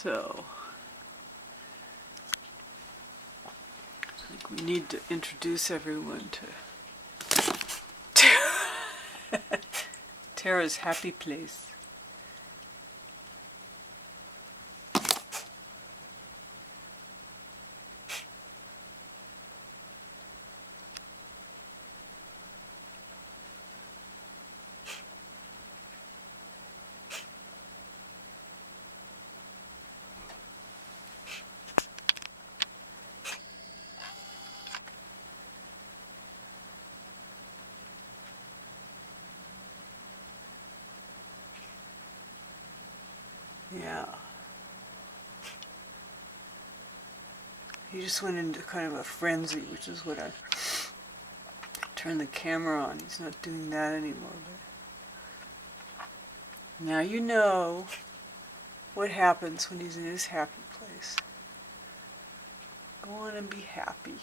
So, I think we need to introduce everyone to Tara's happy place. Yeah. He just went into kind of a frenzy, which is what I turned the camera on. He's not doing that anymore. But now you know what happens when he's in his happy place. Go on and be happy.